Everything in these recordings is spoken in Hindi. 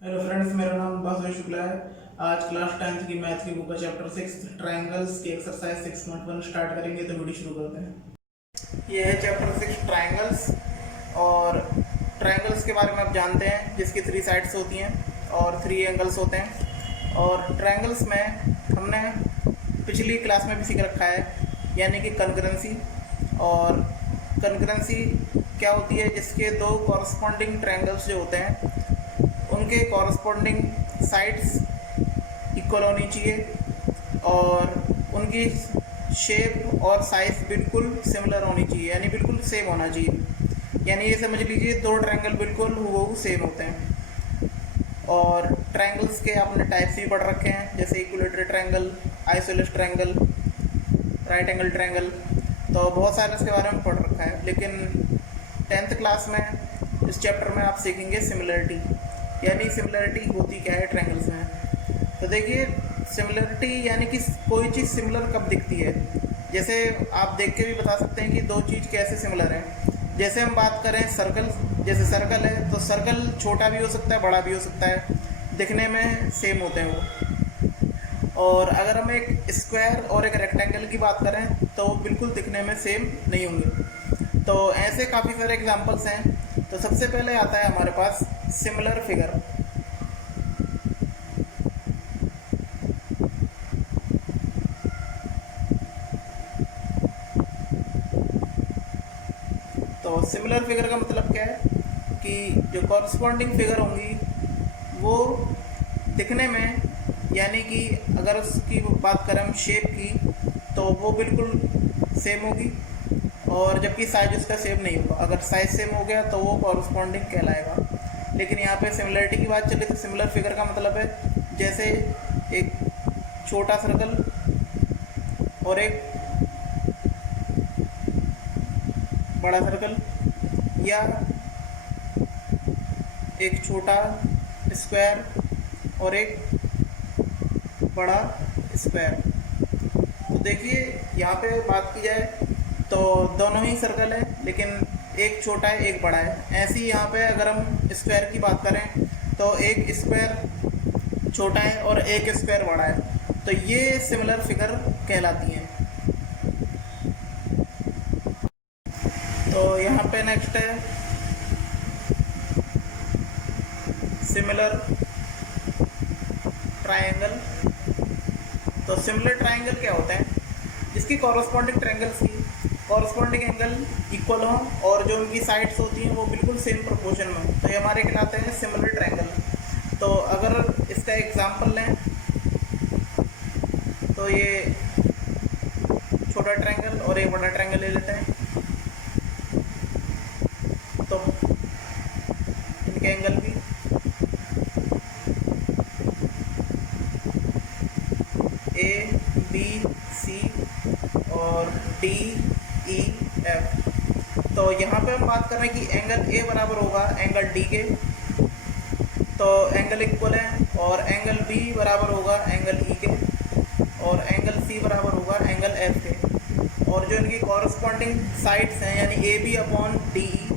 हेलो फ्रेंड्स, मेरा नाम वासुदेव शुक्ला है। आज क्लास 10th की मैथ की बुक का चैप्टर 6 ट्रायंगल्स की एक्सरसाइज 6.1 स्टार्ट करेंगे। तो वीडियो शुरू करते हैं। ये है चैप्टर 6 ट्रायंगल्स। और ट्रायंगल्स के बारे में आप जानते हैं, जिसकी 3 साइड्स होती हैं और 3 एंगल्स होते हैं। और ट्रायंगल्स में हमने पिछली क्लास में भी सीख रखा है, यानी कि कंकरेंसी। और कंकरेंसी क्या होती है? जिसके दो कॉरस्पॉन्डिंग ट्रायंगल्स जो होते हैं उनके कॉरस्पॉन्डिंग साइड्स इक्वल होनी चाहिए और उनकी शेप और साइज बिल्कुल सिमिलर होनी चाहिए, यानी बिल्कुल सेम होना चाहिए। यानी ये समझ लीजिए दो ट्रायंगल बिल्कुल हूबहू सेम होते हैं। और ट्रायंगल्स के आपने टाइप्स भी पढ़ रखे हैं, जैसे equilateral triangle, isosceles triangle, right angle triangle. तो बहुत सारे इसके बारे में पढ़ रखा है, लेकिन 10th क्लास में इस चैप्टर में आप सीखेंगे सिमिलरिटी, यानी सिमिलरिटी होती क्या है ट्रायंगल्स में। तो देखिए, सिमिलरिटी यानी कि कोई चीज़ सिमिलर कब दिखती है। जैसे आप देख के भी बता सकते हैं कि दो चीज़ कैसे सिमिलर हैं। जैसे हम बात करें सर्कल, जैसे सर्कल है तो सर्कल छोटा भी हो सकता है, बड़ा भी हो सकता है, दिखने में सेम होते हैं वो। और अगर हम एक स्क्वायर और एक रेक्टेंगल की बात करें तो वो बिल्कुल दिखने में सेम नहीं होंगे। तो ऐसे काफ़ी सारे एग्जांपल्स हैं। तो सबसे पहले आता है हमारे पास सिमिलर फिगर। तो सिमिलर फिगर का मतलब क्या है कि जो कॉरस्पॉन्डिंग फिगर होंगी वो दिखने में, यानी कि अगर उसकी बात करें हम शेप की, तो वो बिल्कुल सेम होगी। और जबकि साइज उसका सेम नहीं होगा। अगर साइज सेम हो गया तो वो कॉरस्पॉन्डिंग कहलाएगा। लेकिन यहाँ पे सिमिलरिटी की बात चले तो सिमिलर फिगर का मतलब है जैसे एक छोटा सर्कल और एक बड़ा सर्कल, या एक छोटा स्क्वायर और एक बड़ा स्क्वायर। तो देखिए, यहाँ पे बात की जाए तो दोनों ही सर्कल है, लेकिन एक छोटा है एक बड़ा है। ऐसे ही यहाँ पे अगर हम स्क्वायर की बात करें तो एक स्क्वायर छोटा है और एक स्क्वायर बड़ा है। तो ये सिमिलर फिगर कहलाती हैं। तो यहाँ पे नेक्स्ट है सिमिलर ट्रायंगल। तो सिमिलर ट्रायंगल क्या होता है? जिसकी कॉरस्पॉन्डिंग ट्रायंगल्स की कॉरस्पॉन्डिंग एंगल इक्वल हो और जो उनकी साइड्स होती हैं वो बिल्कुल सेम प्रोपोर्शन में हो, तो ये हमारे कहलाते हैं सिमिलर ट्रायंगल। तो अगर इसका एग्जांपल लें तो ये छोटा ट्रायंगल और एक बड़ा ट्रायंगल ले लेते हैं। तो इनके एंगल भी ए बी सी और डी ई एफ। तो यहाँ पे हम बात कर रहे हैं कि एंगल ए बराबर होगा एंगल डी के, तो एंगल इक्वल है। और एंगल बी बराबर होगा एंगल ई के, और एंगल सी बराबर होगा एंगल एफ के। और जो इनकी कॉरस्पॉन्डिंग साइड्स हैं, यानी A B upon D E,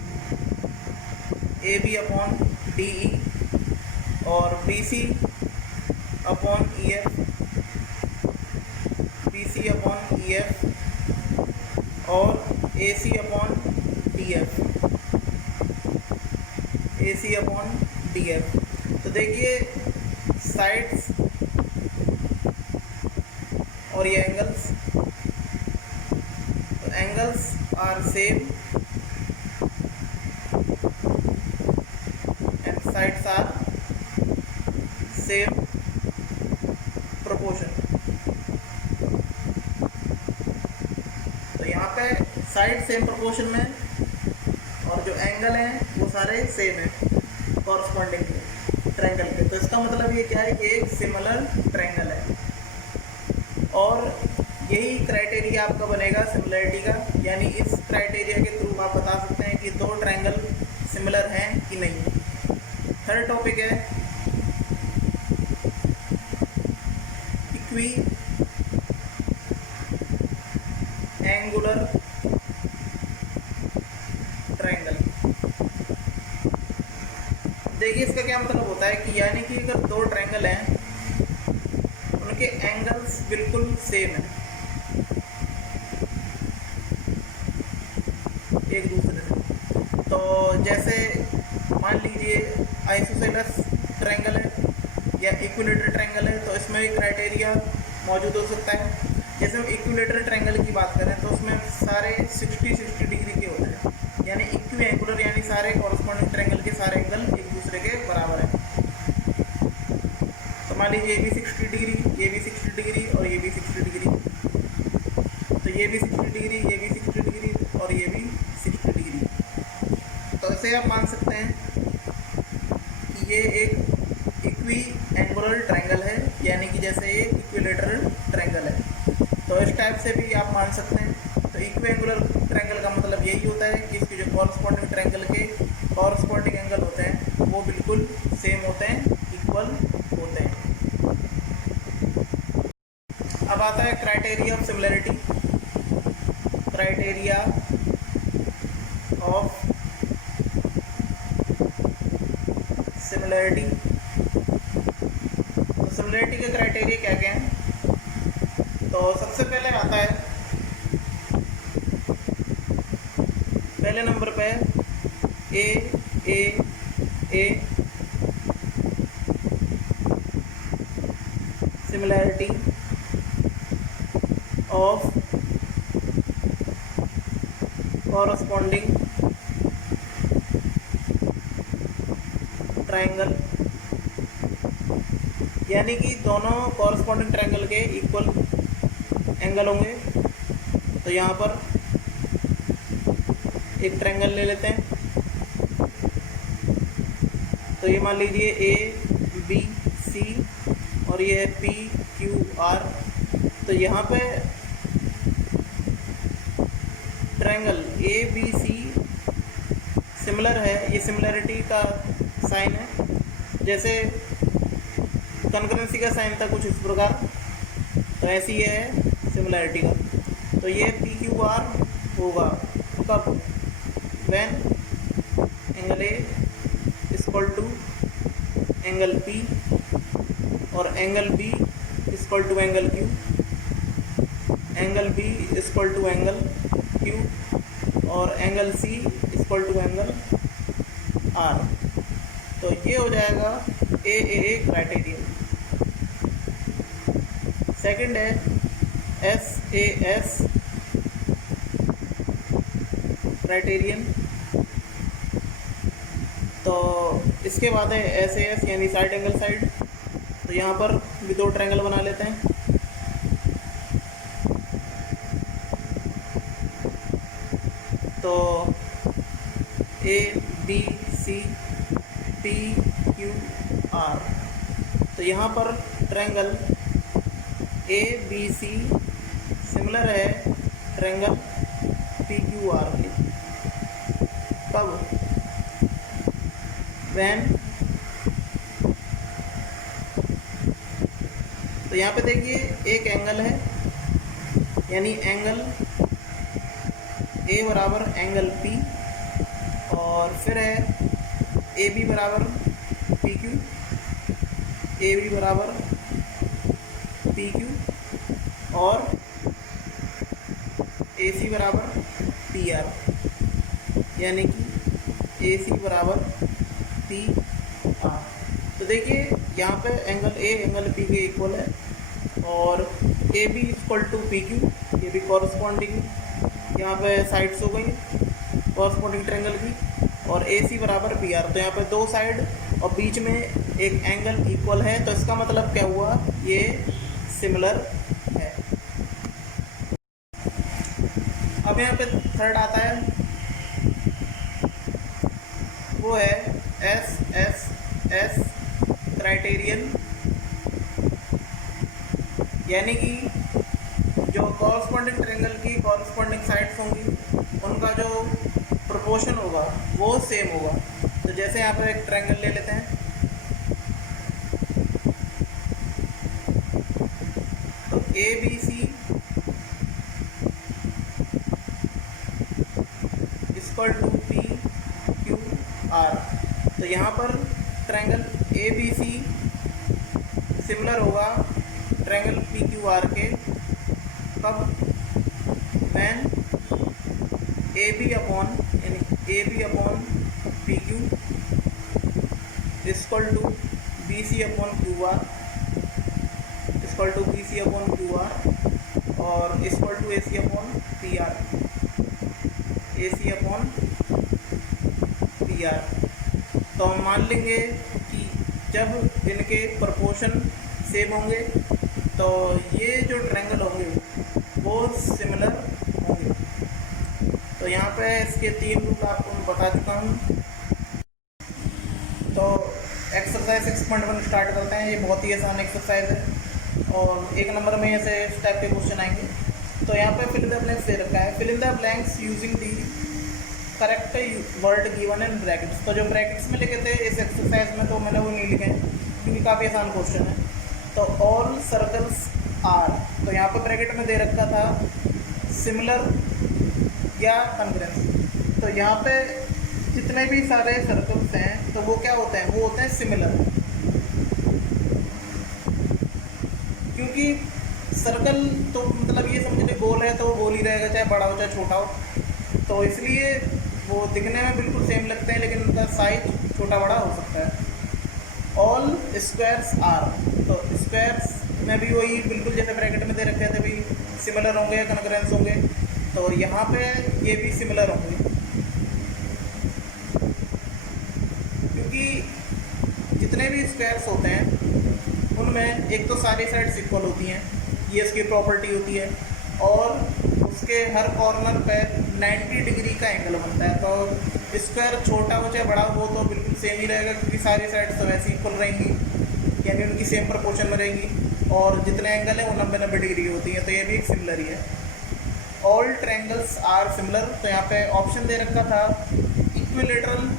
A B upon D E, और B C upon E F, B C upon E F, और A C upon D F, A C upon D F. तो देखिए, साइड्स और ये एंगल्स, तो angles are same and sides are same proportion. तो यहाँ पे साइड सेम प्रोपोर्शन में और जो एंगल हैं वो सारे सेम है कॉरस्पॉन्डिंग ट्रायंगल के। तो इसका मतलब ये क्या है कि एक सिमिलर ट्रायंगल है। और यही क्राइटेरिया आपका बनेगा सिमिलरिटी का, यानी इस क्राइटेरिया के थ्रू आप बता सकते हैं कि दो ट्रायंगल सिमिलर हैं कि नहीं। थर्ड टॉपिक है इक्वी एंगुलर ट्रायंगल। देखिए, इसका क्या मतलब होता है। होता है कि यानी कि अगर दो ट्रायंगल हैं उनके एंगल्स बिल्कुल सेम है एक दूसरे से। तो जैसे मान लीजिए आइसोसेलेस ट्रायंगल है या इक्विलेटरल ट्रायंगल है, तो इसमें भी क्राइटेरिया मौजूद हो सकता है। जैसे हम इक्विलेटरल ट्रायंगल की बात करें तो उसमें सारे 60-60 डिग्री के होते हैं, यानी इक्वी एंगुलर, यानी सारे कॉरस्पॉन्डिंग ट्रायंगल के सारे एंगल एक दूसरे के बराबर हैं। तो मान लीजिए ये भी 60 डिग्री, ये भी 60 डिग्री और ये भी 60 डिग्री, तो ये भी 60 डिग्री, ये भी 60 डिग्री और ये भी 60 डिग्री। तो इसे आप मान सकते हैं कि ये एक इक्वी एंगुलर ट्रायंगल है, यानी कि जैसे ये इक्विलेटरल ट्रायंगल है। तो इस टाइप से भी आप मान सकते हैं। तो इक्वी एंगुलर ट्रायंगल का मतलब यही होता है कि इसके जो कॉरस्पॉन्डिंग ट्रायंगल के कॉरस्पॉन्डिंग एंगल होते हैं वो बिल्कुल सेम होते हैं, इक्वल होते हैं। अब आता है criteria of similarity. Criteria of similarity, तो सिमिलैरिटी के क्राइटेरिया क्या क्या हैं? तो सबसे पहले आता है, पहले नंबर पे A similarity of corresponding triangle, यानी कि दोनों कॉरस्पॉन्डिंग ट्रायंगल के इक्वल एंगल होंगे। तो यहाँ पर एक ट्रायंगल ले लेते हैं। तो ये मान लीजिए ABC और ये है PQR। तो यहाँ पे ट्रायंगल ABC सिमिलर है, ये सिमिलरिटी का साइन है। जैसे कॉन्करेंसी का साइन था कुछ इस प्रकार, तो ऐसी ये है सिमिलरिटी का। तो ये PQR होगा कब? When angle A equal to angle P और angle B equal to angle Q, angle B equal to angle Q और angle C equal to angle R। तो ये हो जाएगा AAA क्राइटेरियन। सेकंड है SAS क्राइटेरियन। तो इसके बाद है SAS यानी साइड एंगल साइड। तो यहाँ पर भी दो ट्रायंगल बना लेते हैं। तो ABCPQR, तो यहाँ पर ट्रायंगल ABC सिमिलर है ट्रायंगल PQR के। कब? व्हेन, तो यहाँ पे देखिए एक एंगल है, यानी एंगल A बराबर एंगल P, और फिर है AB बराबर PQ, AB बराबर PQ और AC बराबर PR, यानी कि AC बराबर PR। तो देखिए यहाँ पे एंगल A एंगल P के इक्वल है और AB इक्वल टू PQ, ये भी कॉरस्पॉन्डिंग यहाँ पे साइड्स हो गई कॉरस्पॉन्डिंग ट्रायंगल की, और AC बराबर PR। तो यहाँ पे दो साइड और बीच में एक एंगल इक्वल है, तो इसका मतलब क्या हुआ? ये सिमिलर है। अब यहाँ पे थर्ड आता है, वो है SSS क्राइटेरियन, यानी कि जो कॉरस्पॉन्डिंग ट्रायंगल की कॉरस्पॉन्डिंग साइड्स होंगी उनका जो प्रोपोर्शन होगा वो सेम होगा। तो जैसे यहाँ पर एक ट्रायंगल ले लेते हैं। तो ABC इक्वल टू PQR। तो यहाँ पर triangle A B C similar होगा ट्रायंगल पी क्यू आर के कब, when A B upon P Q equal to B C upon Q R equal to B C upon Q R और equal to A C upon P R, A C upon P R. तो हम मान लेंगे कि जब इनके प्रोपोर्शन सेम होंगे तो ये जो ट्रायंगल होंगे वो सिमिलर होंगे। तो यहाँ पे इसके 3 रूल आपको मैं बता चुका हूँ। तो एक्सरसाइज 6.1 स्टार्ट करते हैं। ये बहुत ही आसान एक्सरसाइज है और 1 नंबर में ऐसे इस टाइप के क्वेश्चन आएंगे। तो यहाँ पे फिल इन द ब्लैंक्स दे रखा है, fill in the blanks using the correct word given in brackets. तो जो ब्रैकेट्स में लिखे थे इस एक्सरसाइज में तो मैंने वो नहीं लिखे हैं क्योंकि काफ़ी आसान क्वेश्चन है। तो ऑल सर्कल्स आर, तो यहाँ पे ब्रैकेट में दे रखा था सिमिलर या कॉन्ग्रुएंस। तो यहाँ पे जितने भी सारे सर्कल्स हैं तो वो क्या होते हैं, वो होते हैं सिमिलर। क्योंकि सर्कल तो मतलब ये समझ लीजिए गोल है तो वो गोल ही रहेगा, चाहे बड़ा हो चाहे छोटा हो। तो इसलिए वो दिखने में बिल्कुल सेम लगते हैं लेकिन उनका साइज छोटा बड़ा हो सकता है। ऑल स्क्वायर्स आर, तो स्क्वायर्स में भी वही बिल्कुल जैसे ब्रैकेट में दे रखे थे भी सिमिलर होंगे या कॉन्ग्रुएंस होंगे। तो यहाँ पे ये भी सिमिलर होंगे क्योंकि जितने भी स्क्वायर्स होते हैं उनमें एक तो सारी साइड्स इक्वल होती हैं, ये इसकी प्रॉपर्टी होती है, और उसके हर कॉर्नर पे 90 डिग्री का एंगल बनता है। तो स्क्वायर छोटा हो चाहे बड़ा हो तो बिल्कुल सेम ही रहेगा क्योंकि सारी साइड्स तो वैसे इक्वल रहेंगी, यानी उनकी सेम प्रोपोर्शन में रहेंगी और जितने एंगल हैं वो 90-90 डिग्री होती हैं। तो ये भी एक सिमिलर ही है। ऑल ट्रायंगल्स आर सिमिलर, तो यहाँ पे ऑप्शन दे रखा था इक्विलेटरल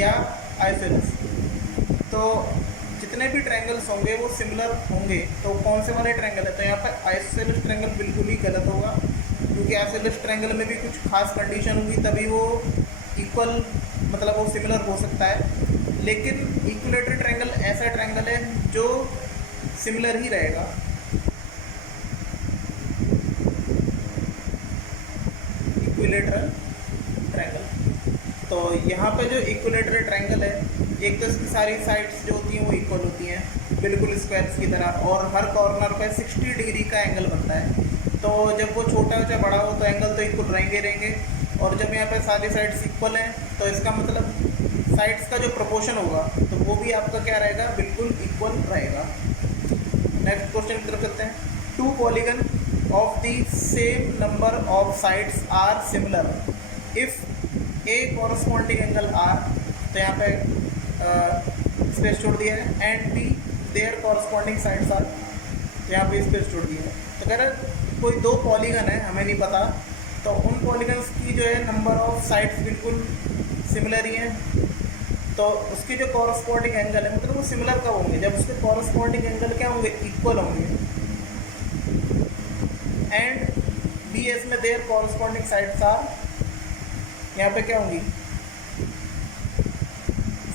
या आइसोसेलेस। तो जितने भी ट्रायंगल्स होंगे वो सिमिलर होंगे। तो कौन से वाले ट्रायंगल है, तो यहाँ पे आइसोसेलेस ट्रायंगल बिल्कुल ही गलत होगा क्योंकि आइसोसेलेस ट्रायंगल में भी कुछ खास कंडीशन होगी तभी वो इक्वल मतलब वो सिमिलर हो सकता है। लेकिन इक्विलेटरल ट्रायंगल ऐसा ट्रायंगल है जो सिमिलर ही रहेगा। इक्विलेटरल ट्रायंगल, तो यहाँ पे जो इक्विलेटरल ट्रायंगल है एक तो इसकी सारी साइड्स जो होती हैं वो इक्वल होती हैं बिल्कुल स्क्वायर्स की तरह, और हर कॉर्नर पे 60 डिग्री का एंगल बनता है। तो जब वो छोटा हो चाहे बड़ा हो तो एंगल तो इक्वल रहेंगे। और जब यहाँ पे सारी साइड्स इक्वल हैं तो इसका मतलब साइड्स का जो प्रोपोर्शन होगा तो वो भी आपका क्या रहेगा, बिल्कुल इक्वल रहेगा। नेक्स्ट क्वेश्चन की तरफ चलते हैं। 2 polygon of the same number of sides are similar if a corresponding angle are, तो यहाँ पे स्पेस छोड़ दिया है, and be their corresponding sides are, तो यहाँ पे स्पेस छोड़ दिया है। तो कह रहे कोई 2 पॉलीगन है, हमें नहीं पता, तो उन पॉलीगन्स की जो है नंबर ऑफ साइड्स बिल्कुल सिमिलर ही हैं। तो उसकी जो कॉरस्पॉन्डिंग एंगल है मतलब वो सिमिलर कब होंगे, जब उसके कॉरस्पॉन्डिंग एंगल क्या होंगे, इक्वल होंगे। एंड बी एस में देयर कॉरस्पॉन्डिंग साइड्स आर, यहाँ पे क्या होंगी,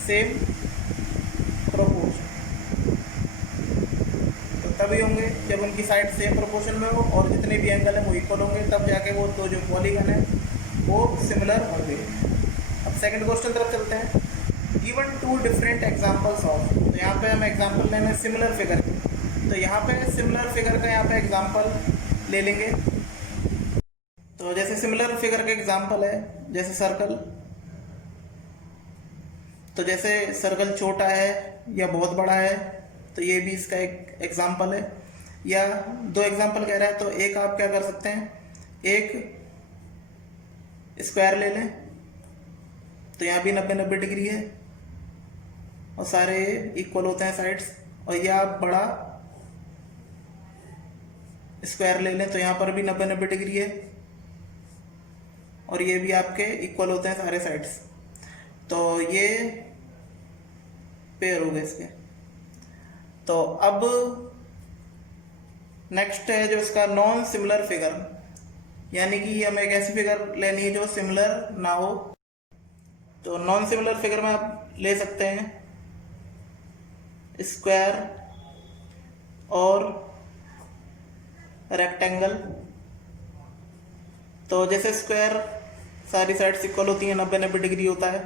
सेम प्रोपोर्शन। तो तभी होंगे जब उनकी साइड सेम प्रोपोर्शन में हो और जितने भी एंगल हैं वो इक्वल होंगे, तब जाके वो तो जो पॉलीगन है वो सिमिलर होंगे। अब सेकंड क्वेश्चन तरफ चलते हैं। गिवन 2 डिफरेंट एग्जांपल्स ऑफ, तो यहाँ पे हम एग्जांपल लेंगे सिमिलर फिगर के। तो यहाँ पे सिमिलर फिगर का यहाँ पे एग्जांपल ले लेंगे। तो जैसे सिमिलर फिगर का एग्जांपल है जैसे सर्कल, तो जैसे सर्कल छोटा है या बहुत बड़ा है तो ये भी इसका एक एग्जांपल है। या 2 एग्जांपल कह रहा है तो एक आप क्या कर सकते हैं, एक स्क्वायर ले लें तो यहाँ भी 90-90 डिग्री है और सारे इक्वल होते हैं साइड्स, और या आप बड़ा स्क्वायर ले लें तो यहाँ पर भी 90-90 डिग्री है और ये भी आपके इक्वल होते हैं सारे साइड्स। तो ये पेयर हो गए इसके। तो अब नेक्स्ट है जो इसका नॉन सिमिलर फिगर, यानी कि हमें एक ऐसी फिगर लेनी है जो सिमिलर ना हो। तो नॉन सिमिलर फिगर में आप ले सकते हैं स्क्वायर और रेक्टेंगल। तो जैसे स्क्वायर सारी साइड्स इक्वल होती हैं, 90-90 डिग्री होता है,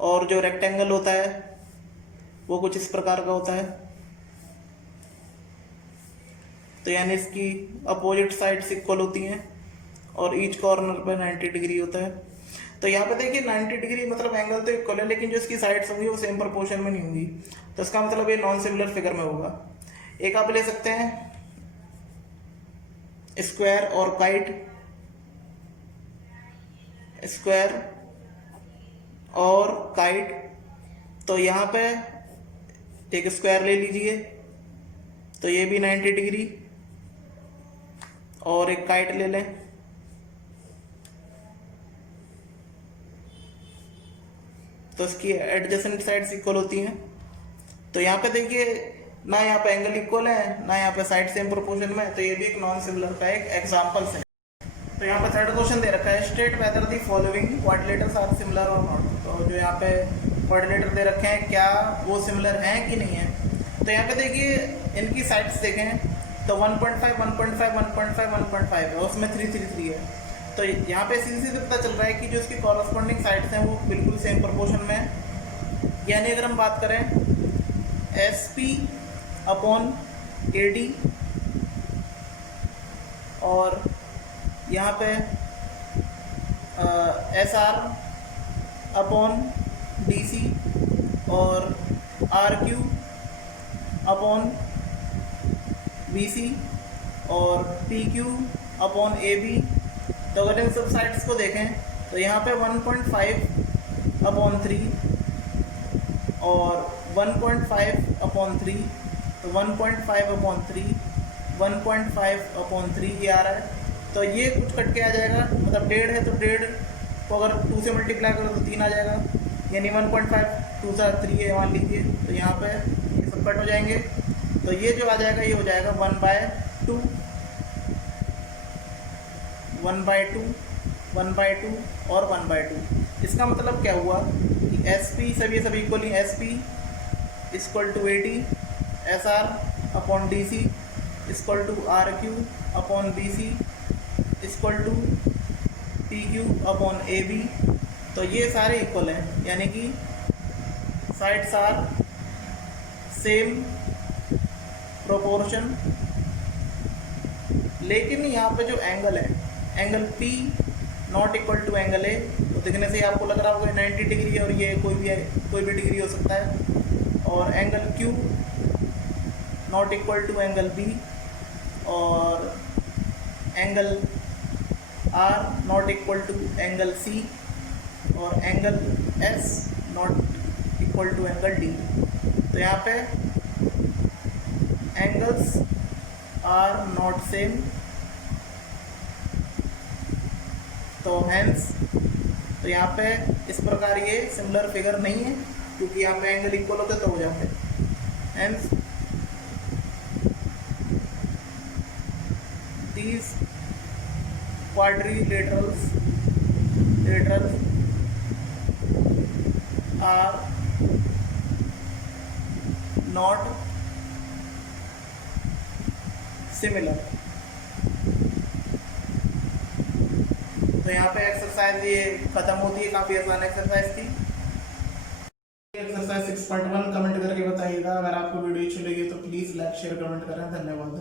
और जो रेक्टेंगल होता है वो कुछ इस प्रकार का होता है। तो यानी इसकी अपोजिट साइड्स इक्वल होती हैं और ईच कॉर्नर पे 90 डिग्री होता है। तो यहाँ पे देखिए 90 डिग्री मतलब एंगल तो इक्वल है, लेकिन जो इसकी साइड्स होंगी वो सेम प्रोपोर्शन में नहीं होंगी। तो इसका मतलब ये नॉन सिमिलर फिगर में होगा। एक आप ले सकते हैं स्क्वायर और काइट, स्क्वायर और काइट। तो यहाँ पे एक स्क्वायर ले लीजिए, तो ये भी 90 डिग्री, और एक काइट ले लें, तो इसकी एडजेसेंट साइड्स इक्वल होती हैं। तो यहाँ पे देखिए ना यहाँ पे एंगल इक्वल है, ना यहाँ पे साइड सेम प्रोपोर्शन में, तो ये भी एक नॉन सिमिलर का एक एग्जांपल है। तो यहाँ पे थर्ड क्वेश्चन दे रखा है, state whether the following quadrilaterals are similar और नॉट। तो जो यहाँ पे क्वाड्रिलेटर दे रखे हैं, क्या वो सिमिलर हैं कि नहीं है। तो यहाँ पे देखिए इनकी साइड्स देखें तो 1.5, 1.5, 1.5, 1.5 है, और उसमें 3, 3, 3 है। तो यहाँ पे सीधे सीधे पता चल रहा है कि जो इसकी कॉरस्पॉन्डिंग साइड्स हैं वो बिल्कुल सेम प्रोपोर्शन में है। यानी अगर हम बात करें SP/AD और यहाँ पे SR/DC और RQ/BC और PQ/AB। तो अगर इन सब साइड्स को देखें तो यहाँ पे 1.5/3 और 1.5/3, तो 1.5/3, 1.5/3 ये आ रहा है। तो ये कुछ कट के आ जाएगा, मतलब 1.5 है तो 1.5 को अगर 2 से मल्टीप्लाई करो तो 3 आ जाएगा, यानी 1.5 2 से 3 है मान लीजिए। तो यहाँ पे ये सब कट हो जाएंगे, तो ये जो आ जाएगा ये हो जाएगा 1/2, 1/2, 1/2 और 1/2। इसका मतलब क्या हुआ कि SP सभी इक्वल ही, SP =AD, SR/DC =RQ/BC PQ/AB। तो ये सारे इक्वल हैं, यानी कि साइड्स आर सेम प्रोपोर्शन। लेकिन यहाँ पे जो एंगल है, angle P not equal to angle A, तो दिखने से आपको लग रहा होगा 90 डिग्री और ये कोई भी डिग्री हो सकता है। और angle Q not equal to angle B, और angle R not equal to angle C, और angle S not equal to angle D। तो यहाँ पे एंगल्स आर नॉट सेम, तो हेंस तो यहाँ पे इस प्रकार ये सिमिलर फिगर नहीं है, क्योंकि यहाँ पे एंगल इक्वल होते तो हो जाते। Hence these quadrilaterals are not similar। तो यहाँ पे एक्सरसाइज ये खत्म होती है, काफी आसान एक्सरसाइज थी। एक्सरसाइज 6.1 कमेंट करके बताइएगा। अगर आपको वीडियो अच्छी लगी तो प्लीज लाइक शेयर कमेंट करें। धन्यवाद।